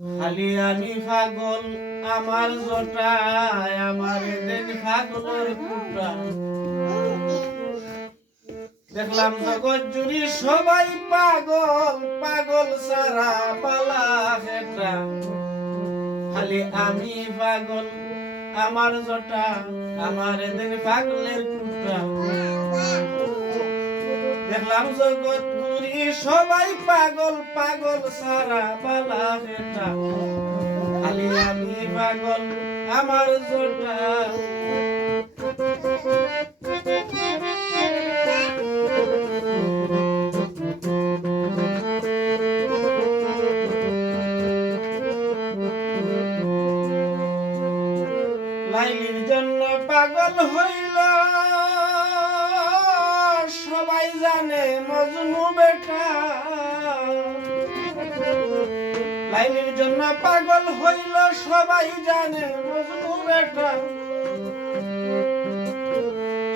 খালি আমি পাগল আমার জটায় আমার দেন পাগলের কুটা দেখলাম জগৎ জুড়ি সবাই পাগল পাগল সারা পালা হেটা খালি আমি পাগল আমার জটা আমার দেন পাগলের কুটা দেখলাম জগৎ জুড়ি সবাই পাগল পাগল সারা পালা হেটা খালি আমি পাগল আমার জটা লাইলির জন্য পাগল হইল সবাই জানে মজনু বেটা লাইলির জন্য পাগল হইল সবাই জানে মজনু বেটা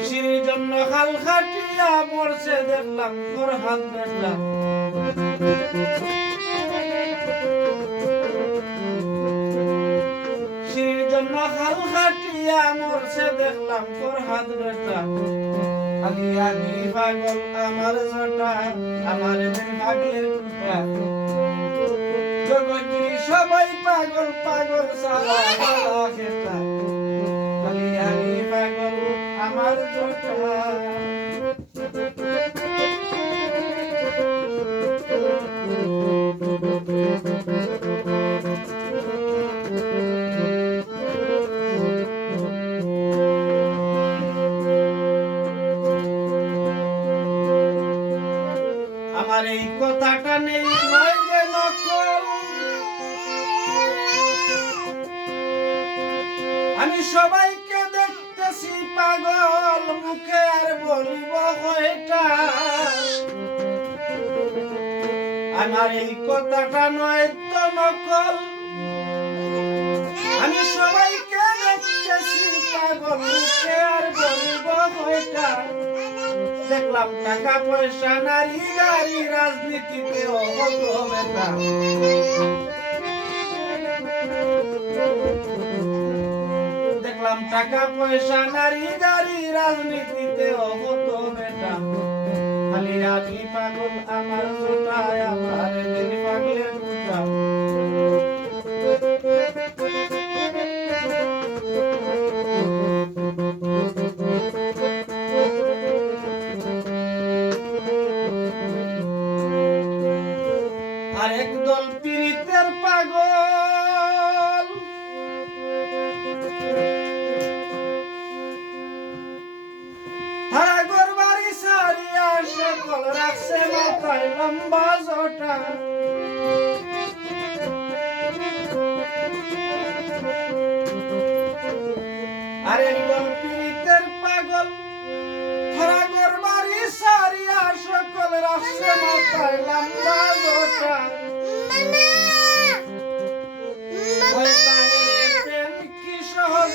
সিঁড়ির জন্য হাল খাটিয়া মরছে দেখলাম ফরহাদ বেটা জন্য হাল খাটিয়া মরছে দেখলাম ফরহাদ বেটা খালি আমি পাগল আমার জটা আমার দিন পাগলের কুটা জগৎ সবাই পাগল পাগল সারা পালা খেটা খালি আমি পাগল আমার জটা আমার এই কথাটা নেই নয় যে নকল আমি সবাইকে দেখতেছি পাগল মুখে আর বলিব হয়টা আমার এই কথাটা নয় তো নকল আমি সবাইকে দেখতেছি পাগল মুখে আর বলিব হয়টা দেখলাম টাকা পয়সা নারী গাড়ি রাজনীতিতে অবহেলা দেখলাম টাকা পয়সা নারী গাড়ি রাজনীতিতে অবহেলা খালি আমি পাগল আমার জটায় আমার দিন পাগলের কুটা আর একদল পীড়িতের পাগল তারা ঘর বাড়ি সারিয়া সকল রাখছে মাথায় লম্বা জটা আর একদল পীড়িতের পাগল তারা ঘর বাড়ি সারিয়া সকল রাখছে মাথায় লম্বা জটা কি সহজ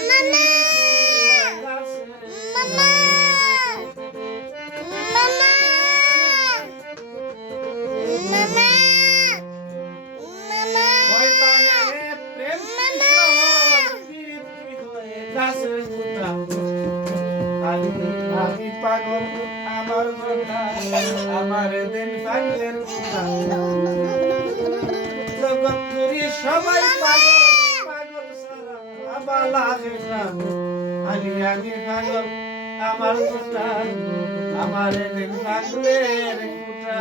আমি পাগল আমার জটা আমার দিন পাগলের কুটা জগৎ জুড়ি সবাই পাগল পাগল সারা বালা হেটা খালি আমি পাগল আমার জটা আমার দিন পাগলের কুটা